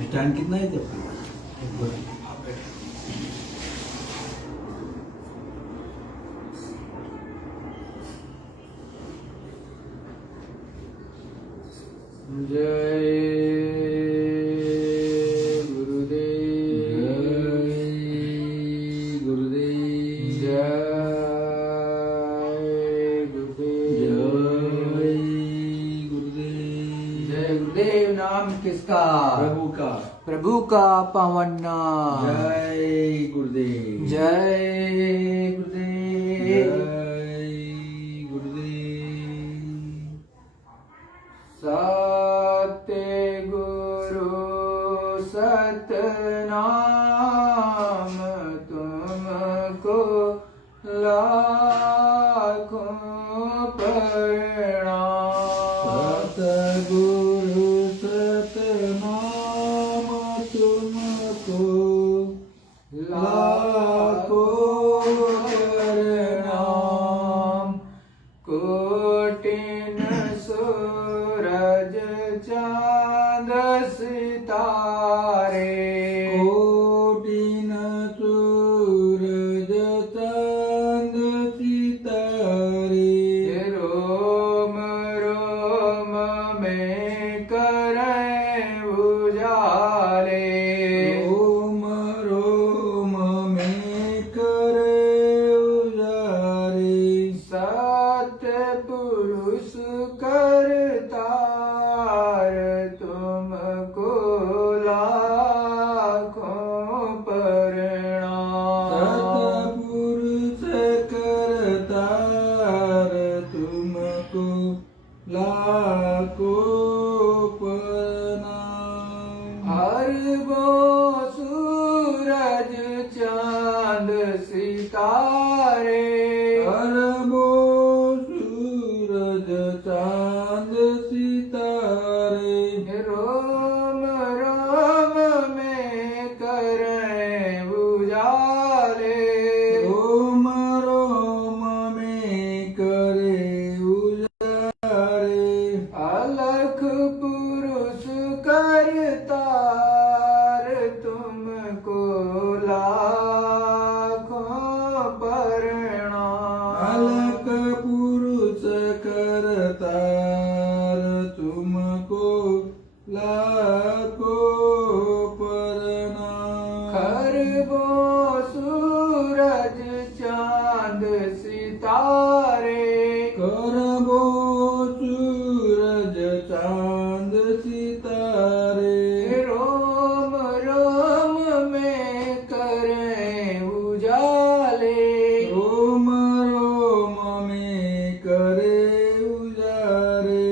Stand कितना है तेरे पास? जय गुरुदेव, जय गुरुदेव, जय गुरुदेव, जय गुरुदेव। जय गुरुदेव। नाम किसका? प्रभु का। प्रभु का पावन नाम। जय गुरुदेव, जय गुरुदेव, जय गुरुदेव। सत्य गुरु सतनाम तुमको लाखों प्रणाम। सतगुरु सतनाम तुमको लाखों प्रणाम। कोटिन सूरज चांद सितारे, कोटिन सूरज चांद सितारे, रोम रोम में करें उजाले। रोम रोम में करे उजारे। सत्य पुरुष करतार तुमको लाखों प्रणाम। सतपुरुष करतार तुमको लाखों प्रणाम। अरबों सूरज चांद सितारे, अरबों सूरज चांद सितारे, रोम रोम में करें उजाले। रोम रोम में करे उजारे। अलख पुरुष करतार तुमको लाखों प्रणाम। अलक पुरुष करतार तुमको लाखों प्रणाम। खरबों सूरज चांद सितारे, करबो सूरज चांद सितारे, रोम रोम में करें उजाले। रोम रोम में करे उजारे।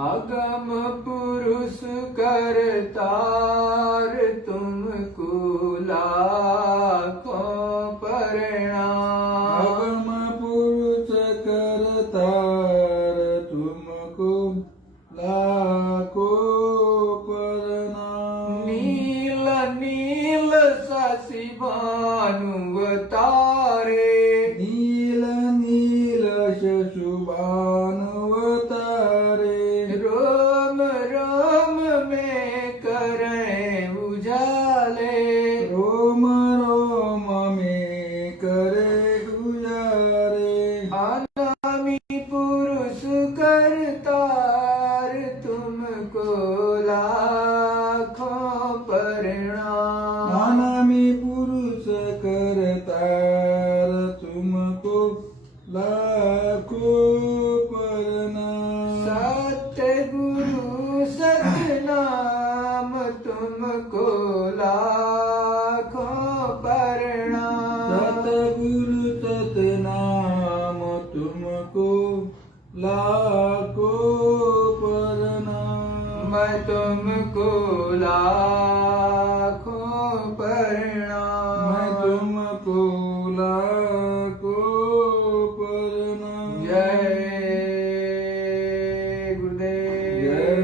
आगम पुरुष करतार तुमको लाखों प्रणाम। आगम पुरुष करतार तुमको लाखों प्रणाम। नील नील शशि भानुवतारे, नील नील शशुभानुवतारे, रोम रोम में करें उजाले। रोम रोम में करे उजारे। अनामी पुरुष करतार तुमको लाखों प्रणाम। अनामी पुरुष करतार तुमको लाखों प्रणाम। सत्य गुरु सतनाम तुमको लाखों प्रणाम। सतगुरु सतनाम तुमको लाखों प्रणाम। मैं तुमको लाखों प्रणाम। मैं तुमको लाखों प्रणाम। जय गुरुदेव, जय।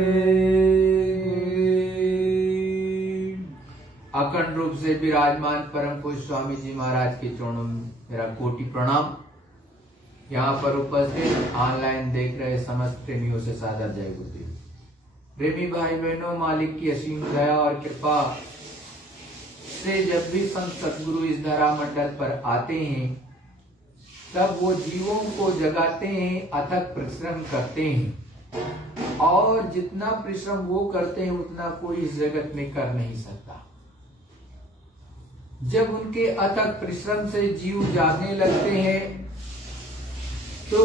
अखंड रूप से विराजमान परम पूज्य स्वामी जी महाराज के चरणों में मेरा कोटि प्रणाम। यहाँ पर उपस्थित ऑनलाइन देख रहे समस्त प्रेमियों से सादर जय गुरुदेव। प्रेमी भाई बहनों, मालिक की असीम दया और कृपा से जब भी संत सतगुरु इस धरा मंडल पर आते हैं तब वो जीवों को जगाते हैं, अथक परिश्रम करते हैं और जितना परिश्रम वो करते हैं उतना कोई इस जगत में कर नहीं सकता। जब उनके अथक परिश्रम से जीव जागने लगते हैं तो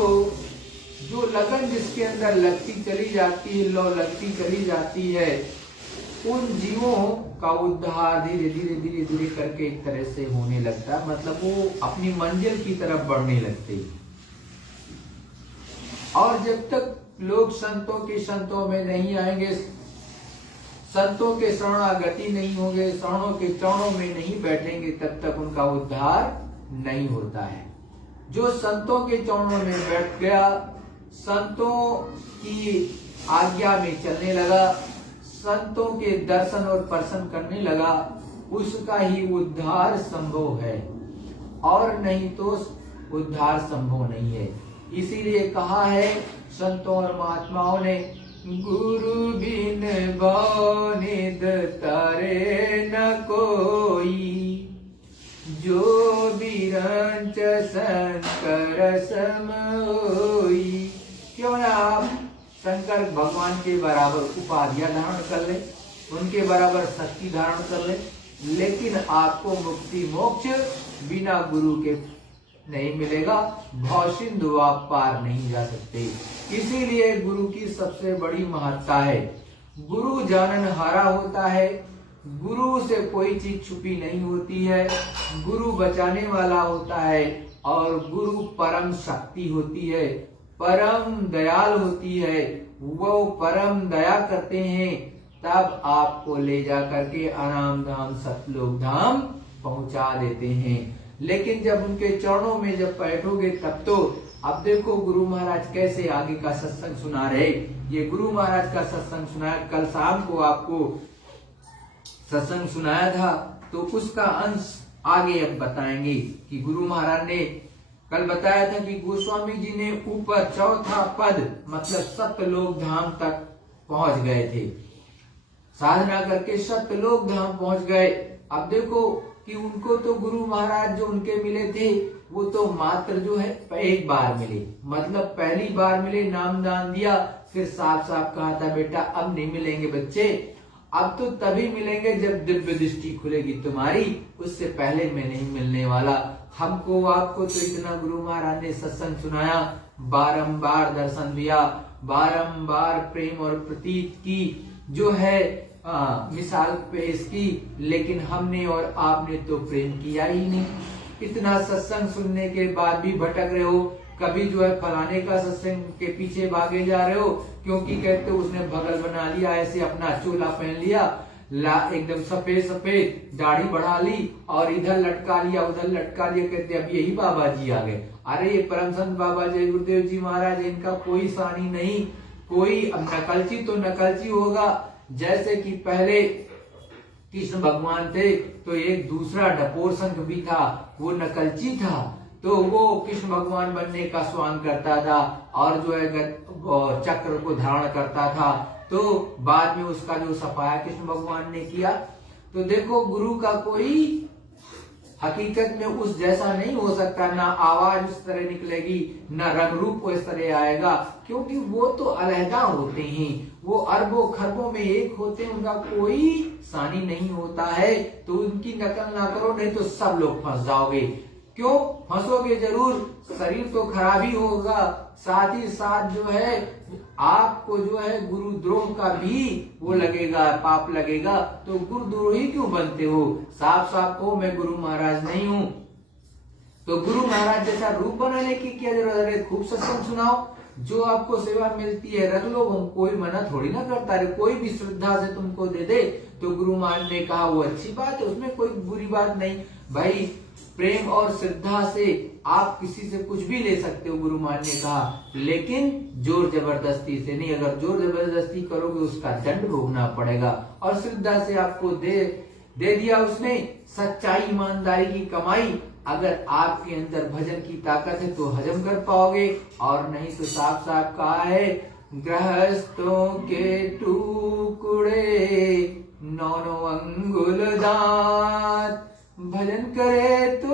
जो लगन जिसके अंदर लगती चली जाती है, लौ लगती चली जाती है, उन जीवों का उद्धार धीरे धीरे धीरे धीरे करके एक तरह से होने लगता है। मतलब वो अपनी मंजिल की तरफ बढ़ने लगते हैं। और जब तक लोग संतों में नहीं आएंगे, संतों के शरणागति नहीं होंगे, शरणों के चरणों में नहीं बैठेंगे, तब तक उनका उद्धार नहीं होता है। जो संतों के चरणों में बैठ गया, संतों की आज्ञा में चलने लगा, संतों के दर्शन और स्पर्शन करने लगा, उसका ही उद्धार संभव है, और नहीं तो उद्धार संभव नहीं है। इसीलिए कहा है संतों और महात्माओं ने, गुरु बिन बानिद तारे न कोई, जो बिरंच शंकर सम होई। क्यों ना आप शंकर भगवान के बराबर उपाधियां धारण कर ले, उनके बराबर शक्ति धारण कर ले, लेकिन आपको मुक्ति मोक्ष बिना गुरु के नहीं मिलेगा। भव सिंधु आप पार नहीं जा सकते। इसीलिए गुरु की सबसे बड़ी महत्ता है। गुरु जानन हारा होता है, गुरु से कोई चीज छुपी नहीं होती है, गुरु बचाने वाला होता है, और गुरु परम शक्ति होती है, परम दयाल होती है। वो परम दया करते हैं, तब आपको ले जा करके आराम धाम सतलोक धाम पहुंचा देते हैं। लेकिन जब उनके चरणों में जब बैठोगे तब तो, अब देखो गुरु महाराज कैसे आगे का सत्संग सुना रहे। ये गुरु महाराज का सत्संग सुनाया, कल शाम को आपको सत्संग सुनाया था, तो उसका अंश आगे अब बताएंगे कि गुरु महाराज ने कल बताया था कि गोस्वामी जी ने ऊपर चौथा पद मतलब सतलोक धाम तक पहुंच गए थे, साधना करके सतलोक धाम पहुंच गए। अब देखो कि उनको तो गुरु महाराज जो उनके मिले थे वो तो मात्र जो है एक बार मिले, मतलब पहली बार मिले, नाम दान दिया, फिर साफ साफ कहा था बेटा अब नहीं मिलेंगे बच्चे, अब तो तभी मिलेंगे जब दिव्य दृष्टि खुलेगी तुम्हारी, उससे पहले मैं नहीं मिलने वाला। हमको आपको तो इतना गुरु महाराज ने सत्संग सुनाया, बारंबार दर्शन दिया, बारंबार प्रेम और प्रतीत की जो है मिसाल पेश की, लेकिन हमने और आपने तो प्रेम किया ही नहीं। इतना सत्संग सुनने के बाद भी भटक रहे हो, कभी जो है फलाने का सत्संग के पीछे भागे जा रहे हो, क्योंकि कहते उसने भगल बना लिया, ऐसे अपना चोला पहन लिया, एकदम सफेद सफेद दाढ़ी बढ़ा ली और इधर लटका लिया उधर लटका लिया, कहते अब यही बाबा जी आ गए। अरे ये परम संत बाबा जय गुरुदेव जी महाराज, इनका कोई सानी नहीं, कोई अब नकलची तो नकलची होगा। जैसे कि पहले कृष्ण भगवान थे तो एक दूसरा डपोर शंख भी था, वो नकलची था, तो वो कृष्ण भगवान बनने का स्वांग करता था और जो है चक्र को धारण करता था, तो बाद में उसका जो सफाया कृष्ण भगवान ने किया। तो देखो गुरु का कोई हकीकत में उस जैसा नहीं हो सकता, ना आवाज उस तरह निकलेगी, ना रंग रूप उस तरह आएगा, क्योंकि वो तो अलहदा होते हैं, वो अरबों खरबों में एक होते हैं, उनका कोई सानी नहीं होता है। तो उनकी नकल ना करो, नहीं तो सब लोग फंस जाओगे। क्यों फंसोगे? जरूर, शरीर तो खराब ही होगा, साथ ही साथ जो है आपको जो है गुरुद्रोह का भी वो लगेगा, पाप लगेगा। तो गुरुद्रोही क्यों बनते हो? साफ साफ कहो मैं गुरु महाराज नहीं हूँ। तो गुरु महाराज जैसा रूप बनाने की क्या जरूरत है? खूब सत्संग सुनाओ, जो आपको सेवा मिलती है रख लो, हम कोई मना थोड़ी ना करता है। कोई भी श्रद्धा से तुमको दे दे तो गुरु महाराज ने कहा वो अच्छी बात है, उसमें कोई बुरी बात नहीं भाई। प्रेम और श्रद्धा से आप किसी से कुछ भी ले सकते हो, गुरु महाराज ने कहा, लेकिन जोर जबरदस्ती से नहीं। अगर जोर जबरदस्ती करोगे उसका दंड भोगना पड़ेगा। और श्रद्धा से आपको दे दिया उसने, सच्चाई ईमानदारी की कमाई। अगर आपके अंदर भजन की ताकत है तो हजम कर पाओगे, और नहीं तो साफ साफ कहा है गृहस्थों के टुकड़े 9 अंगुल दांत, भजन करे तो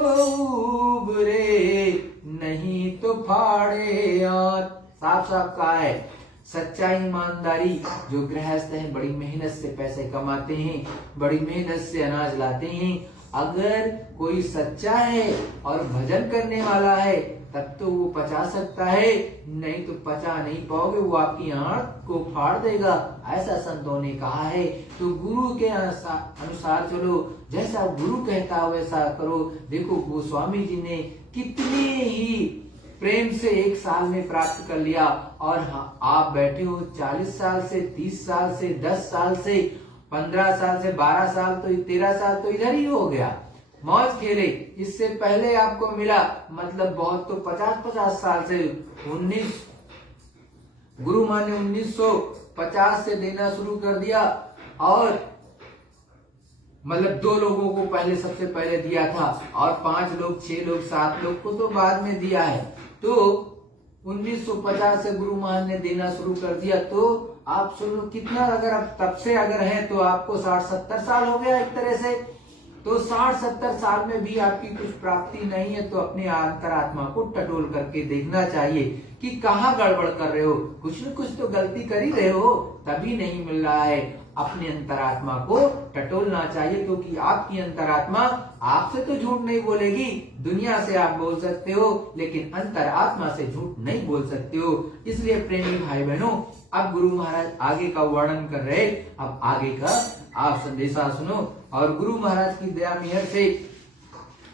उबरे नहीं तो फाड़े आंत। साफ साफ कहा है, सच्चाई ईमानदारी जो गृहस्थ हैं बड़ी मेहनत से पैसे कमाते हैं, बड़ी मेहनत से अनाज लाते हैं। अगर कोई सच्चा है और भजन करने वाला है तब तो वो पचा सकता है, नहीं तो पचा नहीं पाओगे, वो आपकी आंख को फाड़ देगा, ऐसा संतों ने कहा है। तो गुरु के अनुसार चलो, जैसा गुरु कहता है वैसा करो। देखो गोस्वामी जी ने कितने ही प्रेम से 1 साल में प्राप्त कर लिया, और हाँ, आप बैठे हो 40 साल से, 30 साल से, 10 साल से, 15 साल से, 12 साल, तो 13 साल तो इधर ही हो गया, मौज खेले। इससे पहले आपको मिला, मतलब बहुत तो 50 साल से 19 गुरु माँ ने 1950 से देना शुरू कर दिया, और मतलब 2 लोगों को पहले सबसे पहले दिया था, और 5 लोग, 6 लोग, 7 लोग को तो बाद में दिया है। तो 1950 से गुरु महान ने देना शुरू कर दिया। तो आप सुनो कितना, अगर आप तब से अगर है तो आपको 60-70 साल हो गया एक तरह से। तो 60-70 साल में भी आपकी कुछ प्राप्ति नहीं है, तो अपने अंतरात्मा को टटोल करके देखना चाहिए कि कहाँ गड़बड़ कर रहे हो। कुछ न कुछ तो गलती कर ही रहे हो, तभी नहीं मिल रहा है। अपने अंतरात्मा को टटोलना चाहिए, क्योंकि आपकी अंतरात्मा आपसे तो झूठ नहीं बोलेगी। दुनिया से आप बोल सकते हो, लेकिन अंतरात्मा से झूठ नहीं बोल सकते हो। इसलिए प्रेमी भाई बहनों, अब गुरु महाराज आगे का वर्णन कर रहे, अब आगे का आप संदेशा सुनो। और गुरु महाराज की दया मेहर से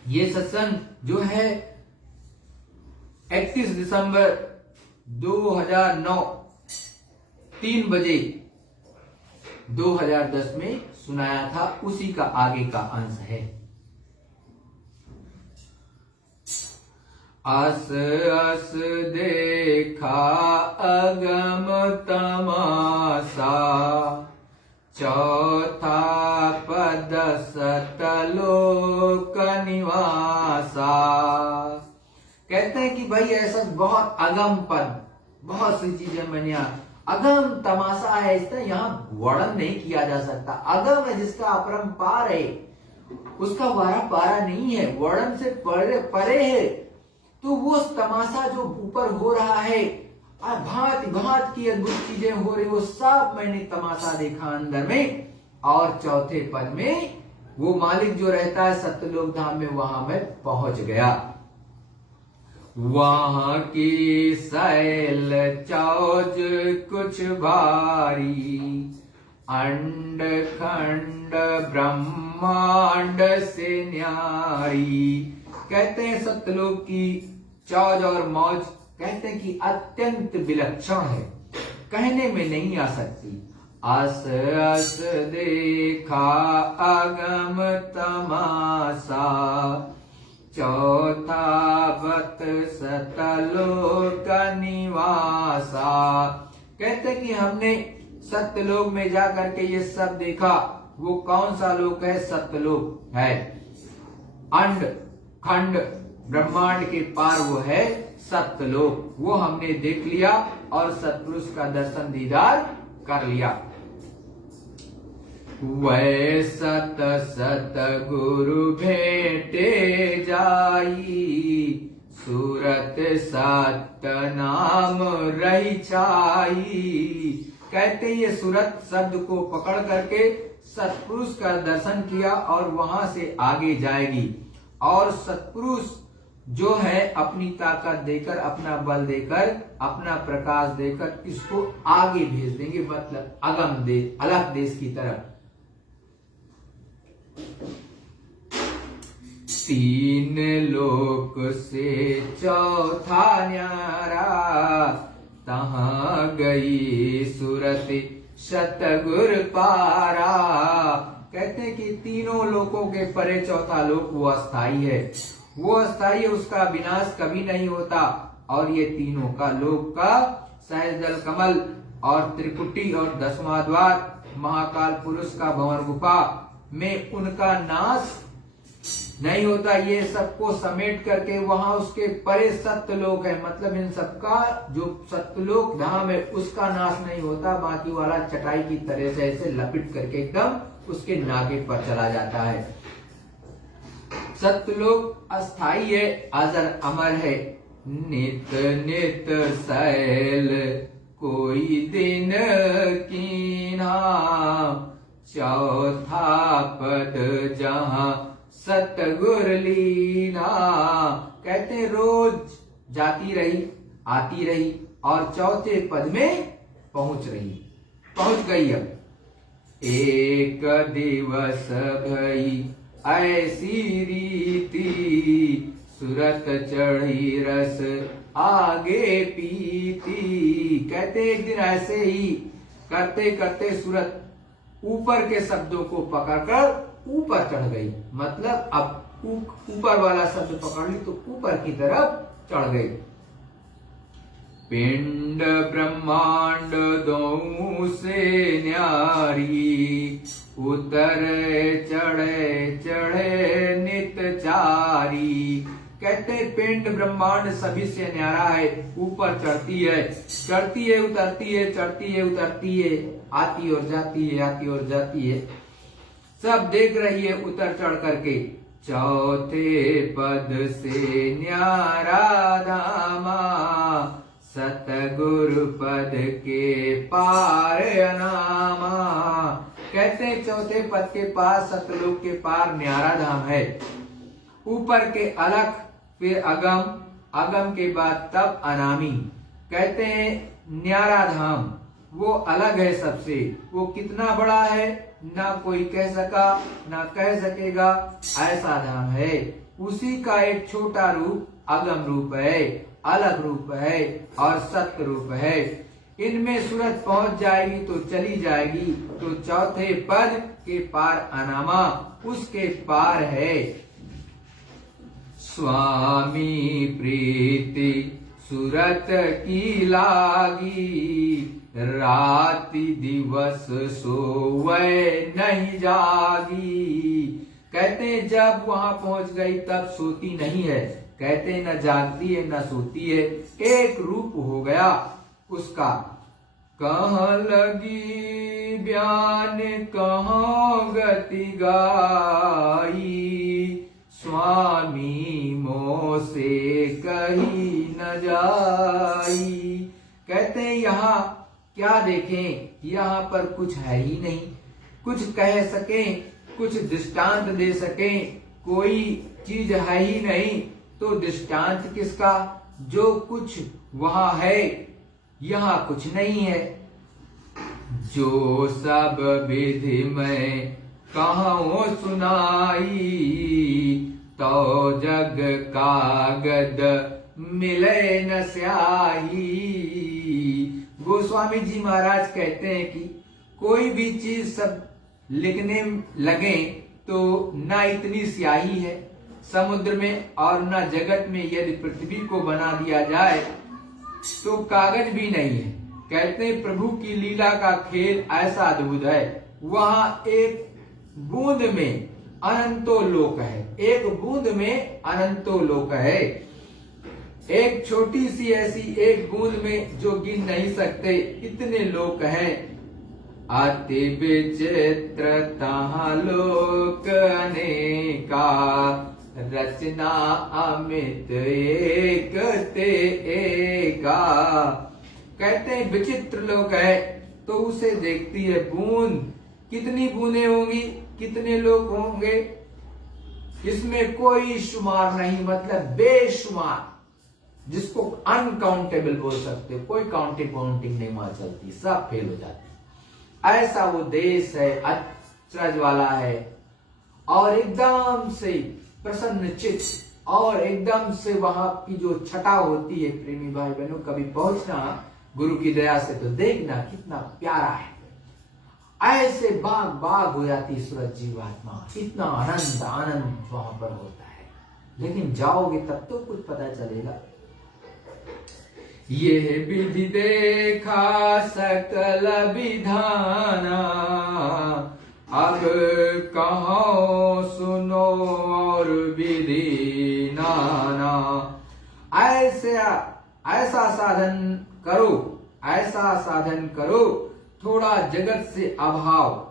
ये सत्संग जो है 31 दिसंबर 2009 3 बजे 2010 में सुनाया था, उसी का आगे का अंश है। अस अस देखा अगम तमासा, चौथा पद सतलोक निवासा। कहते हैं कि भाई ऐसा बहुत अगम पद, बहुत सी चीजें मैंने अगम तमाशा है, इसका यहाँ वर्णन नहीं किया जा सकता। अगम है जिसका अपरंपार है, उसका वारा पारा नहीं है, वर्णन से परे है। तो वो तमाशा जो ऊपर हो रहा है, भांति भांति की अद्भुत चीजें हो रही, वो सब मैंने तमाशा देखा अंदर में। और चौथे पद में वो मालिक जो रहता है सत्यलोक धाम में, वहां मैं पहुंच गया। वहां की शैल चौज कुछ भारी, अंड खंड ब्रह्मांड से न्यारी। कहते हैं सत्यलोक की चौज और मौज, कहते हैं कि अत्यंत विलक्षण है, कहने में नहीं आ सकती। अस अस देखा अगम तमाशा, चौथा बत सतलोक निवासा। कहते कि हमने सत्यलोक में जा करके ये सब देखा। वो कौन सा लोक है? सत्यलोक है। अंड खंड ब्रह्मांड के पार वो है सत्यलोक, वो हमने देख लिया और सतपुरुष का दर्शन दीदार कर लिया। वै सत सत गुरु भेटे जाई, सूरत सत नाम रही छाई। कहते ये सूरत शब्द को पकड़ करके सतपुरुष का दर्शन किया और वहां से आगे जाएगी। और सतपुरुष जो है अपनी ताकत देकर, अपना बल देकर, अपना प्रकाश देकर इसको आगे भेज देंगे, मतलब अगम देश, अलग देश की तरफ। 3 लोक से चौथा न्यारा, तहां गई सूरत सतगुर पारा। कहते हैं कि तीनों लोकों के परे चौथा लोक वो अस्थाई है, वो अस्थाई है, उसका विनाश कभी नहीं होता। और ये तीनों का लोक का सहजदल कमल और त्रिकुटी और 10वां द्वार, महाकाल पुरुष का भंवर गुफा में उनका नाश नहीं होता। ये सबको समेट करके वहां उसके परे सत्यलोक है, मतलब इन सबका जो सत्यलोक धाम है उसका नाश नहीं होता, बाकी वाला चटाई की तरह से ऐसे लपेट करके एकदम उसके नाके पर चला जाता है। सत्यलोक अस्थाई है, अजर अमर है। नित नित शैल कोई दिन कीना, चौथा पद जहां सतगुर लीना। कहते रोज जाती रही आती रही और चौथे पद में पहुंच गई। अब एक दिवस भई ऐसी रीति, सुरत चढ़ी रस आगे पीती। कहते एक दिन ऐसे ही करते करते सूरत ऊपर के शब्दों को पकड़कर ऊपर चढ़ गई, मतलब अब ऊपर वाला शब्द पकड़ ली तो ऊपर की तरफ चढ़ गई। पिंड ब्रह्मांड दो से न्यारी, उतरे चढ़े चढ़े नित चारी। कहते पिंड ब्रह्मांड सभी से न्यारा है, ऊपर चढ़ती है उतरती है, चढ़ती है उतरती है, आती और जाती है, आती और जाती है, सब देख रही है उतर चढ़ करके। चौथे पद से न्यारा धामा, सतगुरु पद के पार अनामा। कहते हैं चौथे पद के पास सतलोक के पार न्यारा धाम है। ऊपर के अलख, फिर अगम, अगम के बाद तब अनामी। कहते हैं न्यारा धाम वो अलग है सबसे, वो कितना बड़ा है ना कोई कह सका ना कह सकेगा, ऐसा धाम है। उसी का एक छोटा रूप अगम रूप है, अलग रूप है और सत्य रूप है। इनमें सूरत पहुंच जाएगी तो चली जाएगी, तो चौथे पद के पार अनामा, उसके पार है। स्वामी प्रीति सूरत की लागी, राति दिवस सोवे नहीं जागी। कहते जब वहां पहुंच गई तब सोती नहीं है, कहते न जागती है न सोती है, एक रूप हो गया उसका। कहाँ लगी बयान कहाँ गति गाई, स्वामी मोह से कही न जाई। कहते हैं यहाँ क्या देखें, यहाँ पर कुछ है ही नहीं, कुछ कह सकें, कुछ दृष्टांत दे सकें, कोई चीज है ही नहीं, तो दृष्टांत किसका। जो कुछ वहां है यहाँ कुछ नहीं है। जो सब विधि में कहाँ सुनाई, तो जग कागद मिले न स्याही। गोस्वामी जी महाराज कहते हैं कि कोई भी चीज सब लिखने लगे तो ना इतनी स्याही है समुद्र में और ना जगत में, यदि पृथ्वी को बना दिया जाए तो कागज भी नहीं है। कहते हैं प्रभु की लीला का खेल ऐसा अद्भुत है, वहां एक बूंद में अनंतों लोक है, एक बूंद में अनंतों लोक है। एक छोटी सी ऐसी एक बूंद में जो गिन नहीं सकते इतने लोक हैं। अति विचित्र तहाँ लोक अनेका, रचना अमित एक ते एका। कहते हैं विचित्र लोक है तो उसे देखती है बूंद, कितनी बूंदें होंगी, कितने लोग होंगे, इसमें कोई शुमार नहीं, मतलब बेशुमार, जिसको अनकाउंटेबल बोल सकते हो, कोई काउंटिंग नहीं मार चलती, सब फेल हो जाती। ऐसा वो देश है, अचरज वाला है और एकदम से प्रसन्नचित्त, और एकदम से वहां की जो छटा होती है, प्रेमी भाई बहनों कभी पहुंचना गुरु की दया से तो देखना कितना प्यारा है। ऐसे बाग बाग हो जाती सूरज जीवात्मा, इतना आनंद आनंद वहां पर होता है। लेकिन जाओगे तब तो कुछ पता चलेगा। ये विधि देखा सकल विधाना, अब कहो सुनो और ऐसा साधन करो, थोड़ा जगत से अभाव,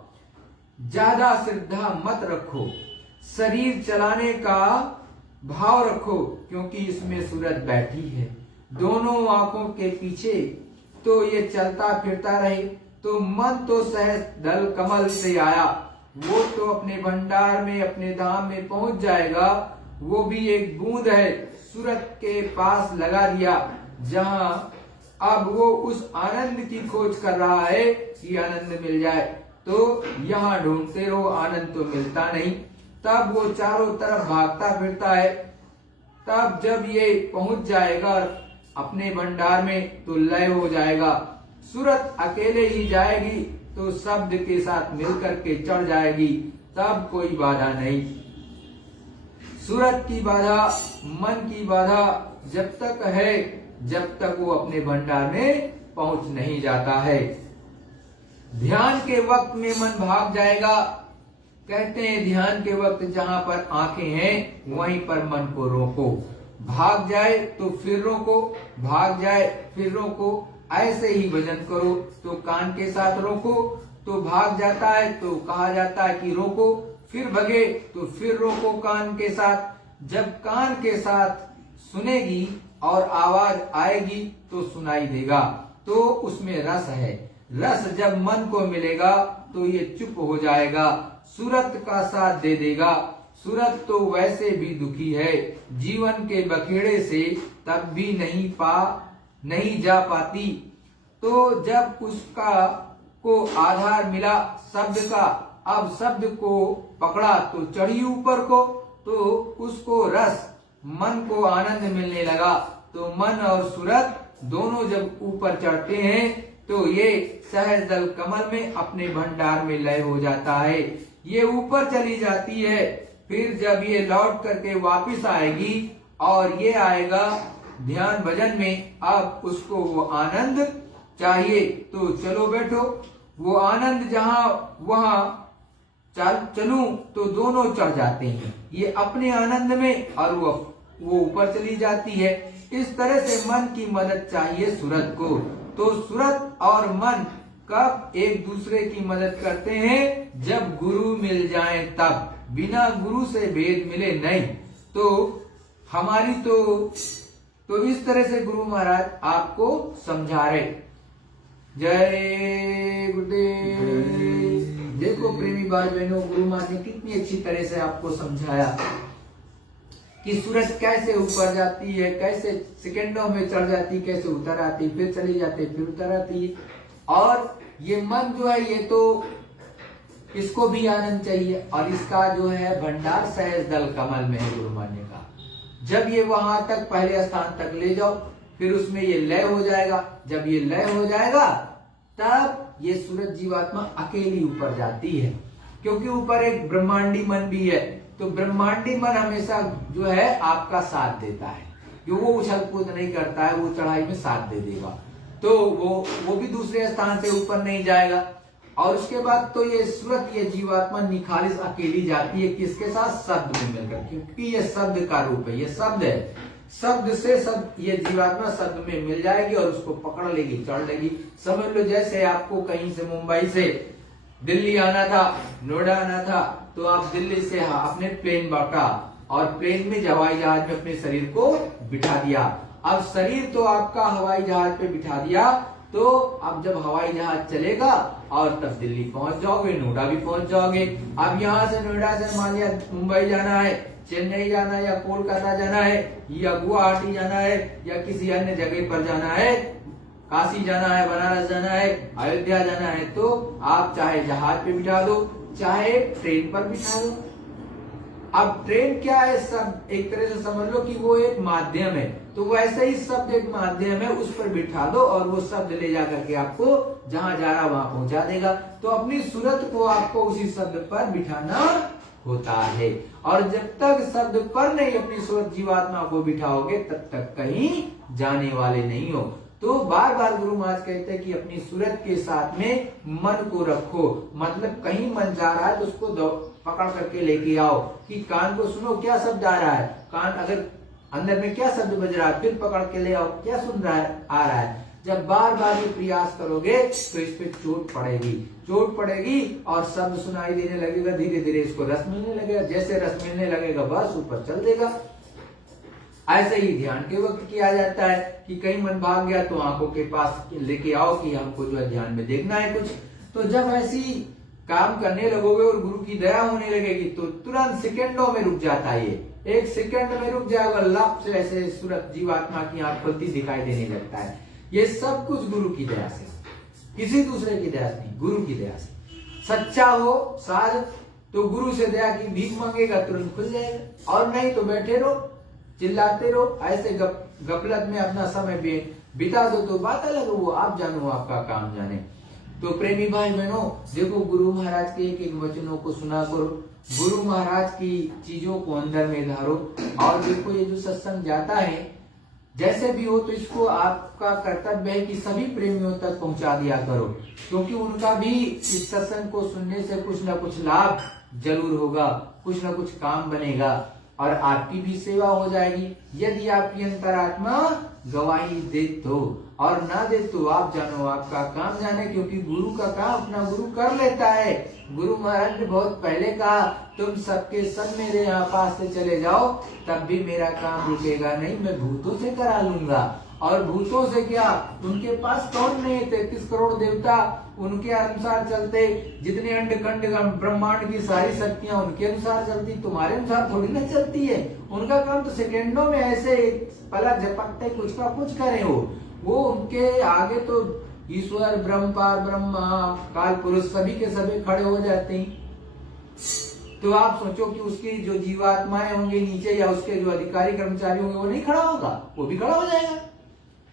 ज्यादा श्रद्धा मत रखो, शरीर चलाने का भाव रखो, क्योंकि इसमें सूरत बैठी है दोनों आंखों के पीछे, तो ये चलता फिरता रहे। तो मन तो सहज दल कमल से आया, वो तो अपने भंडार में, अपने धाम में पहुंच जाएगा। वो भी एक बूंद है सूरत के पास लगा दिया, जहां अब वो उस आनंद की खोज कर रहा है कि आनंद मिल जाए। तो यहाँ ढूंढते रहो, आनंद तो मिलता नहीं। तब वो चारों तरफ भागता फिरता है। तब जब ये पहुंच जाएगा अपने भंडार में, तो लय हो जाएगा। सूरत अकेले ही जाएगी तो शब्द के साथ मिलकर के चढ़ जाएगी, तब कोई बाधा नहीं। सूरत की बाधा, मन की बाधा जब तक है, जब तक वो अपने भंडार में पहुंच नहीं जाता है। ध्यान के वक्त में मन भाग जाएगा। कहते हैं ध्यान के वक्त जहां पर आंखें हैं वहीं पर मन को रोको। भाग जाए तो फिर रोको, भाग जाए फिर रोको। ऐसे ही भजन करो तो कान के साथ रोको, तो भाग जाता है तो कहा जाता है कि रोको, फिर भगे तो फिर रोको कान के साथ। जब कान के साथ सुनेगी और आवाज आएगी तो सुनाई देगा, तो उसमें रस है। रस जब मन को मिलेगा तो ये चुप हो जाएगा, सूरत का साथ दे देगा। सूरत तो वैसे भी दुखी है जीवन के बखेड़े से, तब भी नहीं जा पाती। तो जब उसका को आधार मिला शब्द का, अब शब्द को पकड़ा तो चढ़ी ऊपर को, तो उसको रस, मन को आनंद मिलने लगा। तो मन और सूरत दोनों जब ऊपर चढ़ते हैं तो ये सहज दल कमल में अपने भंडार में लय हो जाता है। ये ऊपर चली जाती है, फिर जब ये लौट करके वापस आएगी और ये आएगा ध्यान भजन में, अब उसको वो आनंद चाहिए तो चलो बैठो। वो आनंद जहां वहां चलूं तो दोनों चढ़ जाते हैं, ये अपने आनंद में और वो ऊपर चली जाती है। इस तरह से मन की मदद चाहिए सूरत को। तो सूरत और मन कब एक दूसरे की मदद करते हैं? जब गुरु मिल जाए तब। बिना गुरु से भेद मिले नहीं। तो हमारी तो इस तरह से गुरु महाराज आपको समझा रहे। जय गुरुदेव। देखो प्रेमी भाई बहनों, गुरु महाराज ने कितनी अच्छी तरह से आपको समझाया कि सूरज कैसे ऊपर जाती है, कैसे सेकंडों में चढ़ जाती, कैसे उतर आती, फिर चली जाती, फिर उतर आती है। और ये मन जो है, ये तो इसको भी आनंद चाहिए, और इसका जो है भंडार सहज दल कमल में है गुरु मान्य का। जब ये वहां तक पहले स्थान तक ले जाओ, फिर उसमें ये लय हो जाएगा। जब ये लय हो जाएगा तब ये सूरज जीवात्मा अकेली ऊपर जाती है, क्योंकि ऊपर एक ब्रह्मांडी मन भी है। तो ब्रह्मांडी मन हमेशा जो है आपका साथ देता है, जो वो उछल कूद नहीं करता है, वो चढ़ाई में साथ दे देगा। तो वो भी दूसरे स्थान से ऊपर नहीं जाएगा। और उसके बाद तो ये सूरत, ये जीवात्मा निखालिस अकेली जाती है, किसके साथ? शब्द में मिलकर, क्योंकि ये शब्द का रूप है, ये शब्द है। शब्द से ये जीवात्मा शब्द में मिल जाएगी और उसको पकड़ लेगी, चढ़ लेगी। समझ लो जैसे आपको कहीं से मुंबई से दिल्ली आना था, नोएडा आना था, तो आप दिल्ली से आपने प्लेन बांटा और प्लेन में हवाई जहाज में अपने शरीर को बिठा दिया। अब शरीर तो आपका हवाई जहाज पे बिठा दिया, तो अब जब हवाई जहाज चलेगा और तब दिल्ली पहुंच जाओगे, नोएडा भी पहुंच जाओगे। अब यहाँ से नोएडा से मान लिया मुंबई जाना है, चेन्नई जाना है, या कोलकाता जाना है, या गुवाहाटी जाना है, या किसी अन्य जगह पर जाना है, काशी जाना है, बनारस जाना है, अयोध्या जाना है, तो आप चाहे जहाज पे बिठा दो, चाहे ट्रेन पर बिठा दो। अब ट्रेन क्या है? सब एक तरह से समझ लो कि वो एक माध्यम है। तो वैसे ही शब्द एक माध्यम है, उस पर बिठा दो और वो शब्द ले जा करके आपको जहां जा रहा वहां पहुंचा देगा। तो अपनी सूरत को आपको उसी शब्द पर बिठाना होता है। और जब तक शब्द पर नहीं अपनी सूरत जीवात्मा को बिठाओगे, तब तक कहीं जाने वाले नहीं हो। तो बार बार गुरु महाराज कहते हैं कि अपनी सूरत के साथ में मन को रखो। मतलब कहीं मन जा रहा है तो उसको पकड़ करके लेके आओ कि कान को सुनो क्या शब्द आ रहा है। कान अगर अंदर में क्या शब्द बज रहा है, फिर पकड़ के ले आओ, क्या सुन रहा है, आ रहा है। जब बार बार ये प्रयास करोगे तो इस पे चोट पड़ेगी और शब्द सुनाई देने लगेगा, धीरे धीरे इसको रस मिलने लगेगा, जैसे रस मिलने लगेगा बस ऊपर चल देगा। ऐसे ही ध्यान के वक्त किया जाता है कि कहीं मन भाग गया तो आंखों के पास लेके आओ कि हमको जो है ध्यान में देखना है कुछ। तो जब ऐसी काम करने लगोगे और गुरु की दया होने लगेगी तो तुरंत सेकंडों में रुक जाता है, ये 1 सेकंड में रुक जाएगा, लप से ऐसे सूरत जीवात्मा की आंख खुलती दिखाई देने लगता है। ये सब कुछ गुरु की दया से, किसी दूसरे की दया से नहीं, गुरु की दया से। सच्चा हो साधक तो गुरु से दया की भीख मांगेगा, तुरंत खुल जाएगा। और नहीं तो बैठे रहो, चिल्लाते रहो, ऐसे गफलत में अपना समय बिता दो तो बात अलग, वो आप जानो, आपका काम जाने। तो प्रेमी भाई बहनों, देखो गुरु महाराज के एक एक वचनों को सुना करो, गुरु महाराज की चीजों को अंदर में धारो। और देखो ये जो सत्संग जाता है जैसे भी हो तो इसको आपका कर्तव्य है कि सभी प्रेमियों तक पहुंचा दिया करो, क्योंकि उनका भी इस सत्संग को सुनने से कुछ ना कुछ लाभ जरूर होगा, कुछ ना कुछ काम बनेगा और आपकी भी सेवा हो जाएगी। यदि आपकी अंतरात्मा गवाही दे तो, और ना दे तो आप जानो, आपका काम जाने, क्योंकि गुरु का काम अपना गुरु कर लेता है। गुरु महाराज ने बहुत पहले कहा तुम सबके सब मेरे यहाँ पास से चले जाओ तब भी मेरा काम रुकेगा नहीं, मैं भूतों से करा लूंगा। और भूतों से क्या, उनके पास कौन नहीं, 33 करोड़ देवता उनके अनुसार चलते, जितने अंड खंड ब्रह्मांड की सारी शक्तियां उनके अनुसार चलती, तुम्हारे अनुसार थोड़ी ना चलती है। उनका काम तो सेकेंडों में ऐसे पलक झपकते कुछ का कुछ करे, वो उनके आगे तो ईश्वर ब्रह्म पार ब्रह्मा काल पुरुष सभी के सभी खड़े हो जाते हैं। तो आप सोचो कि उसकी जो जीवात्माएं होंगे नीचे या उसके जो अधिकारी कर्मचारी होंगे वो नहीं खड़ा होगा, वो भी खड़ा हो जाएगा।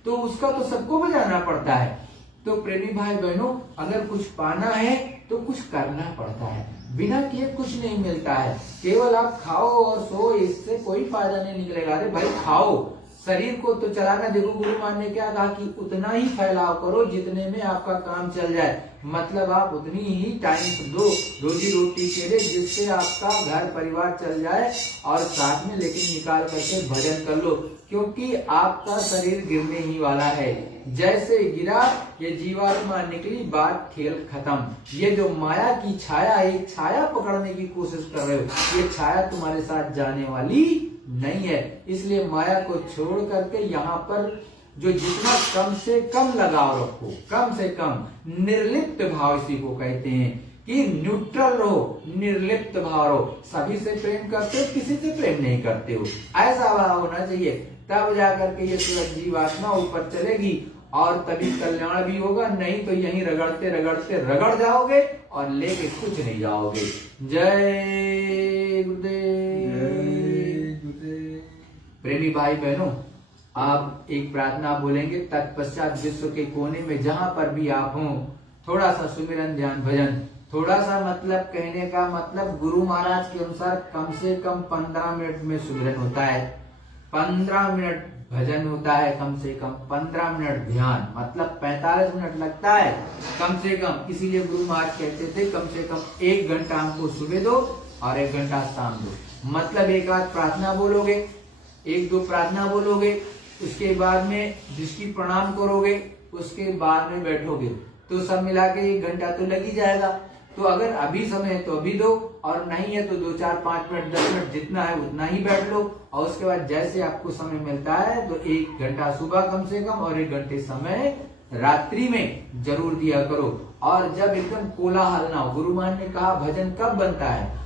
तो उसका तो सबको बजाना पड़ता है। तो प्रेमी भाई बहनों, अगर कुछ पाना है तो कुछ करना पड़ता है, बिना किए कुछ नहीं मिलता है। केवल आप खाओ और सो, इससे कोई फायदा नहीं निकलेगा। अरे भाई खाओ, शरीर को तो चलाना। देखो गुरु मान ने क्या कहा कि उतना ही फैलाव करो जितने में आपका काम चल जाए, मतलब आप उतनी ही टाइम दो रोजी रोटी के लिए जिससे आपका घर परिवार चल जाए, और साथ में लेकिन निकाल करके भजन कर लो, क्योंकि आपका शरीर गिरने ही वाला है। जैसे गिरा ये जीवात्मा निकली, बात खेल खत्म। ये जो माया की छाया, एक छाया पकड़ने की कोशिश कर रहे हो, ये छाया तुम्हारे साथ जाने वाली नहीं है। इसलिए माया को छोड़ करके यहाँ पर जो जितना कम से कम लगाव रखो, कम से कम निर्लिप्त भाव, इसी को कहते हैं कि न्यूट्रल रहो, निर्लिप्त भाव रहो। सभी से प्रेम करते हो, किसी से प्रेम नहीं करते हो, ऐसा भाव होना चाहिए। तब जाकर के ये सूरज जीवात्मा ऊपर चलेगी और तभी कल्याण भी होगा, नहीं तो यहीं रगड़ते रगड़ते रगड़ जाओगे और लेके कुछ नहीं जाओगे। जय गुरुदेव। प्रेमी भाई बहनों, आप एक प्रार्थना बोलेंगे, तत्पश्चात विश्व के कोने में जहां पर भी आप हो थोड़ा सा सुमिरन ध्यान भजन, थोड़ा सा मतलब कहने का मतलब गुरु महाराज के अनुसार कम से कम 15 मिनट में सुमिरन होता है, 15 मिनट भजन होता है, कम से कम 15 मिनट ध्यान, मतलब 45 मिनट लगता है कम से कम। इसीलिए गुरु महाराज कहते थे कम से कम 1 घंटा हमको सुबह दो और 1 घंटा शाम दो। मतलब एक आध प्रार्थना बोलोगे, 1-2 प्रार्थना बोलोगे, उसके बाद में दृष्टि प्रणाम करोगे, उसके बाद में बैठोगे, तो सब मिला के 1 घंटा तो लग ही जाएगा। तो अगर अभी समय है तो अभी दो, और नहीं है तो 2, 4, 5 मिनट 10 मिनट जितना है उतना ही बैठ लो। और उसके बाद जैसे आपको समय मिलता है तो 1 घंटा सुबह कम से कम और 1 घंटे समय रात्रि में जरूर दिया करो। और जब एकदम कोलाहल ना हो, गुरु महाराज ने कहा भजन कब बनता है,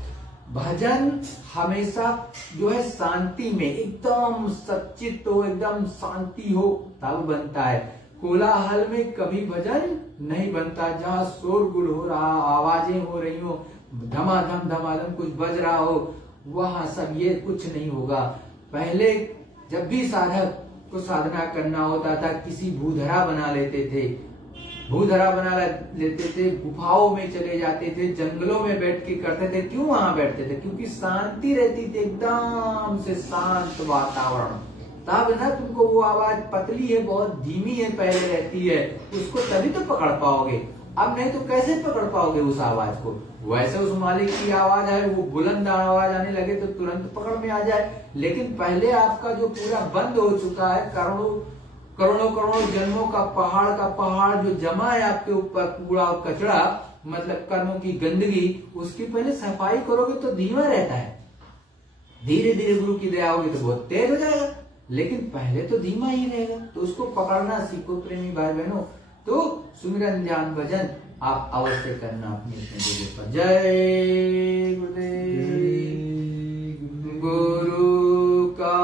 भजन हमेशा जो है शांति में, एकदम सच्चित हो, एकदम शांति हो तब बनता है। कोलाहल में कभी भजन नहीं बनता। जहाँ शोरगुल हो रहा, आवाजें हो रही हो, धमाधम धमाधम कुछ बज रहा हो, वहां सब ये कुछ नहीं होगा। पहले जब भी साधक को साधना करना होता था, किसी भूधरा बना लेते थे, गुफाओं में चले जाते थे, जंगलों में बैठ के करते थे। क्यों वहां बैठते थे? क्योंकि शांति रहती थी, एकदम से शांत वातावरण। तब ना तुमको वो आवाज पतली है, बहुत धीमी है, पहले रहती है, उसको तभी तो पकड़ पाओगे। अब नहीं तो कैसे पकड़ पाओगे उस आवाज को। वैसे उस मालिक की आवाज है, वो बुलंद आवाज आने लगे तो तुरंत पकड़ में आ जाए, लेकिन पहले आपका जो पूरा बंद हो चुका है, करोड़ों करोड़ों करोड़ों जन्मों का पहाड़ जो जमा है आपके ऊपर, कूड़ा और कचरा मतलब कर्मों की गंदगी, उसकी पहले सफाई करोगे तो धीमा रहता है। धीरे धीरे गुरु की दया होगी तो बहुत तेज हो जाएगा, लेकिन पहले तो धीमा ही रहेगा। तो उसको पकड़ना सीखो प्रेमी भाई बहनों। तो सुमिरन ध्यान भजन आप अवश्य करना अपनी अपनी जगह पर। जय गुरुदेव। गुरु का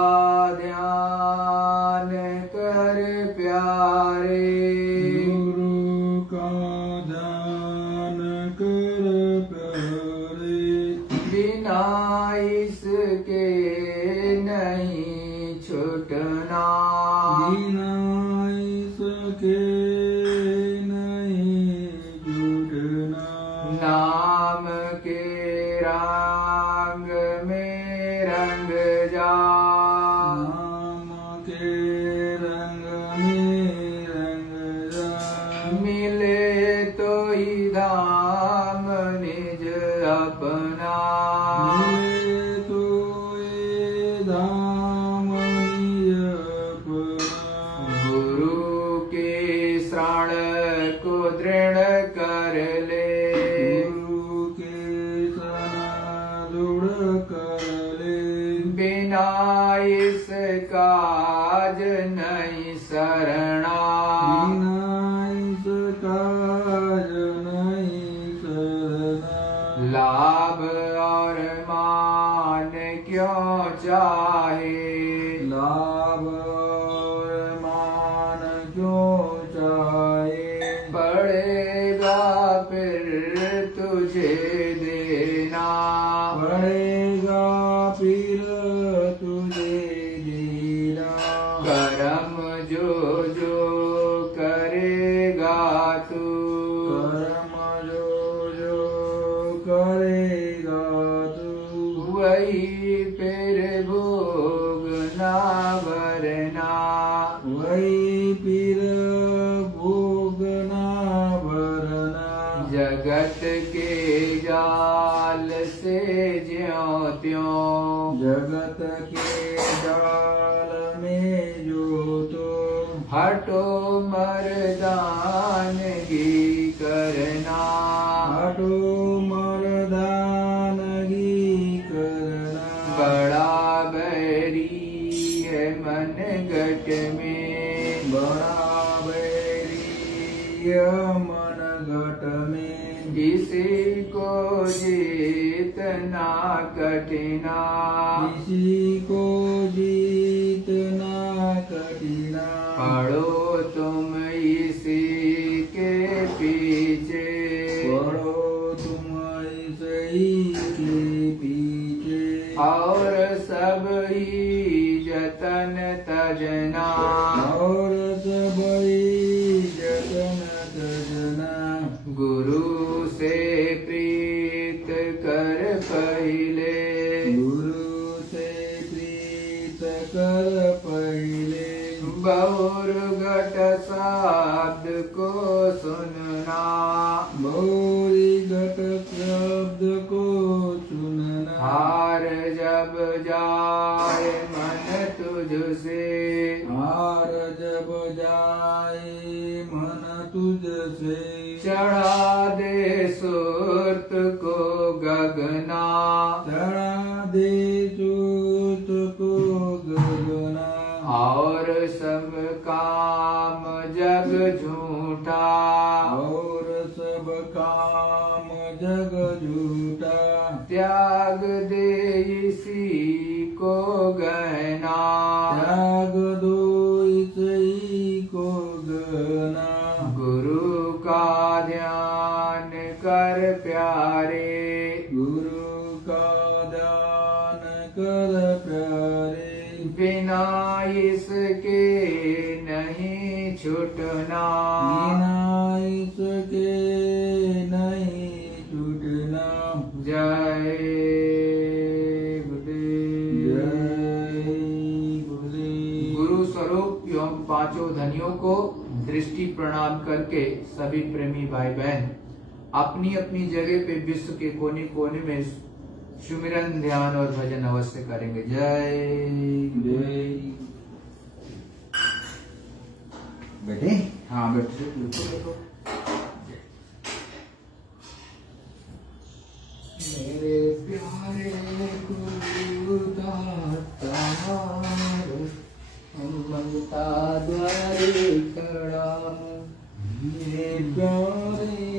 ध्यान कर प्यारे, गुरु का ध्यान कर प्यारे, बिना इसके नहीं छूटना, बिना इसके नहीं छूटना, नाम के रंग में रंग जा, नाम के रंग में रंग जा, मिले तो ही धाम निज अपना, मिले तो ये धाम निज अपना, गुरु के शरण को दृढ़ कर ले, गुरु के शरण दृढ़ कर ले, बिना इस काज नहीं शरणा, बिना इस काज नहीं शरणा, लाभ और मान क्यों चाहे, लाभ और मान क्यों चाहे, पड़ेगा फिर तुझे देना, पड़ेगा फिर तुझे देना, कर्म जो जो करेगा तू, कर्म जो करेगा तू, वही फिर भोगना भरना, वही फिर भोगना भरना, जगत के जाल से ज्यों त्यों, जगत के जाल में जो तो, हटो मर्दानगी करना, हटो मर्दानगी करना, बड़ा बैरी है मन गट में, बड़ा बैरी मन घट में, किसी को जीतना कठिना, किसी को जीतना कठिना, पढ़ो तुम इसी के पीछे, पढ़ो तुम सही के पीछे, और सब ही जतन तजना, और सब ही जतन तजना, गुरु से प्रीत कर पहिले, गुरु से प्रीत कर पहिले, बहुर घट शब्द को सुनना, गौरी घट शब्द को सुनना, हार जब जाए मन तुझसे, हार जब जाए मन तुझसे, चढ़ा दे सुरत को गगना, चढ़ा दे सूत को गगना, और सब काम जग झूठा, और सब काम जग झूठा, त्याग दे इसी को गहना, त्याग दो इसी को गहना, गुरु का ध्यान कर प्यारे, गुरु का ध्यान कर प्यारे, बिना इसके नहीं छूटना, बिना इसके नहीं छूटना, जय गुरुदेव। जय गुरुदेव। गुरु स्वरूप एवं पांचों धनियों को दृष्टि प्रणाम करके सभी प्रेमी भाई बहन अपनी अपनी जगह पे विश्व के कोने कोने में सुमिरन ध्यान और भजन अवश्य करेंगे। जय जय। बेटे हाँ बैठो बैठो। मेरे प्यारे गुरुदाता ममता द्वारे खड़ा, मेरे प्यारे